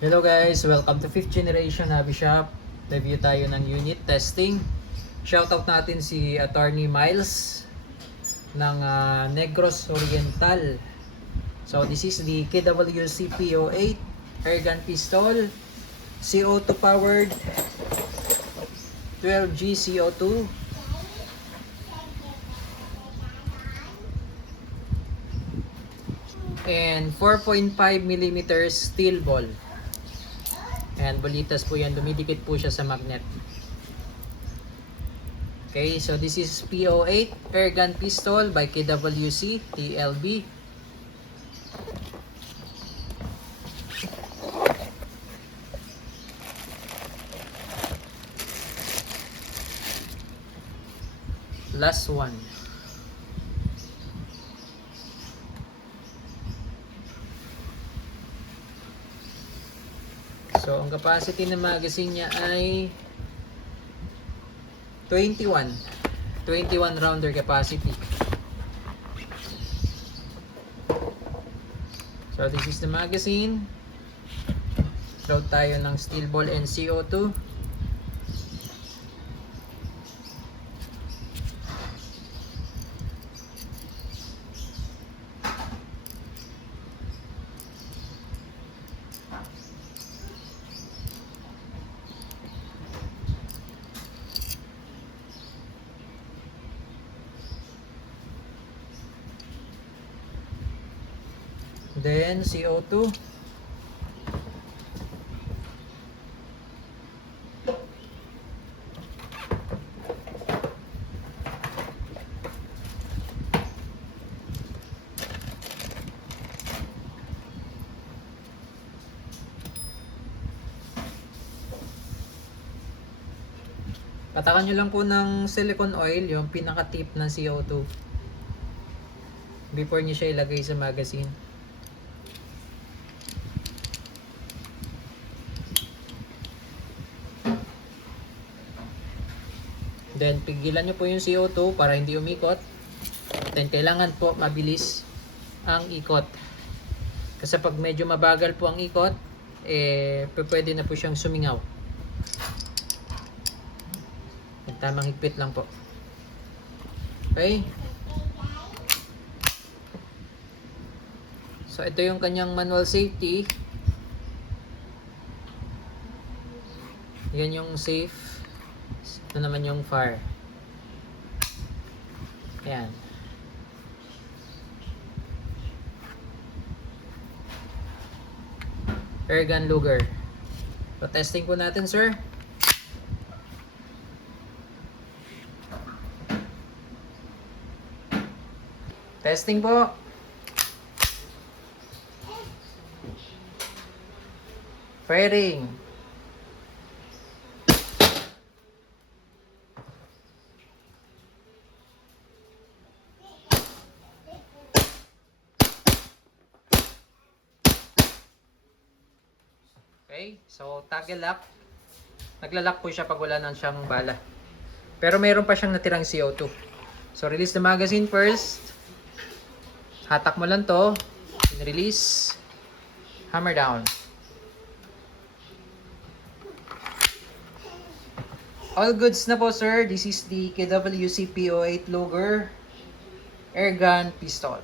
Hello guys, welcome to 5th generation Hobby Shop. Review tayo ng unit testing. Shoutout natin si Attorney Miles ng Negros Oriental. So this is the KWC PO8 airgun pistol, CO2 powered, 12G CO2. And 4.5mm steel ball. And bolitas po yan, dumidikit po siya sa magnet. Okay, so this is PO8 airgun pistol by KWC TLB. Last one. So, ang capacity ng magazine niya ay 21 rounder capacity. So, this is the magazine. Load tayo ng steel ball and CO2. Then CO2. Patakan nyo lang po ng silicone oil, yung pinaka-tip ng CO2 before nyo siya ilagay sa magazine. Then pigilan nyo po yung CO2 para hindi umikot. Then kailangan po mabilis ang ikot. Kasi pag medyo mabagal po ang ikot, pwede na po siyang sumingaw. Tamang higpit lang po. Okay? So ito yung kanyang manual safety. Yan yung safe. Ito naman yung fire. Ayan. Airgun Luger. So testing po natin, sir. Testing po. Firing. Okay, so toggle lock. Nagla-lock po siya pag wala nang siyang bala. Pero mayroon pa siyang natirang CO2. So release the magazine first. Hatak mo lang to. Release. Hammer down. All goods na po, sir. This is the KWC PO8 Luger airgun pistol.